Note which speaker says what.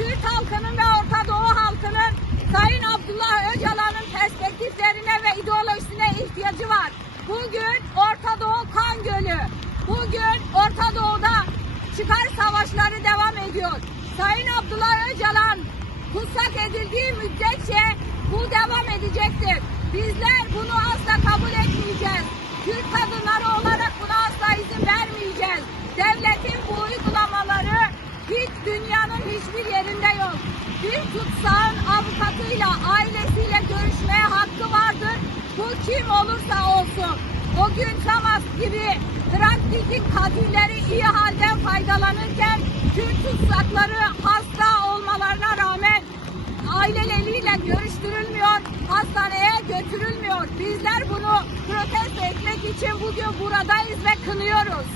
Speaker 1: Türk halkının ve Orta Doğu halkının Sayın Abdullah Öcalan'ın perspektiflerine ve ideolojisine ihtiyacı var. Bugün Orta Doğu kan gölü. Bugün Orta Doğu'da çıkar savaşları devam ediyor. Sayın Abdullah Öcalan tutsak edildiği müddetçe bu devam edecektir. Bizler bunu asla kabul etmeyeceğiz. Türk kadınları olarak buna asla izin vermeyeceğiz. Devletin bu uygulamaları hiç dünyanın hiçbir yok. Bir tutsağın avukatıyla, ailesiyle görüşmeye hakkı vardır. Bu kim olursa olsun. O gün Samas gibi Traktiki katilleri iyi halden faydalanırken Türk tutsakları hasta olmalarına rağmen aileleriyle görüştürülmüyor, hastaneye götürülmüyor. Bizler bunu protesto etmek için bugün buradayız ve kınıyoruz.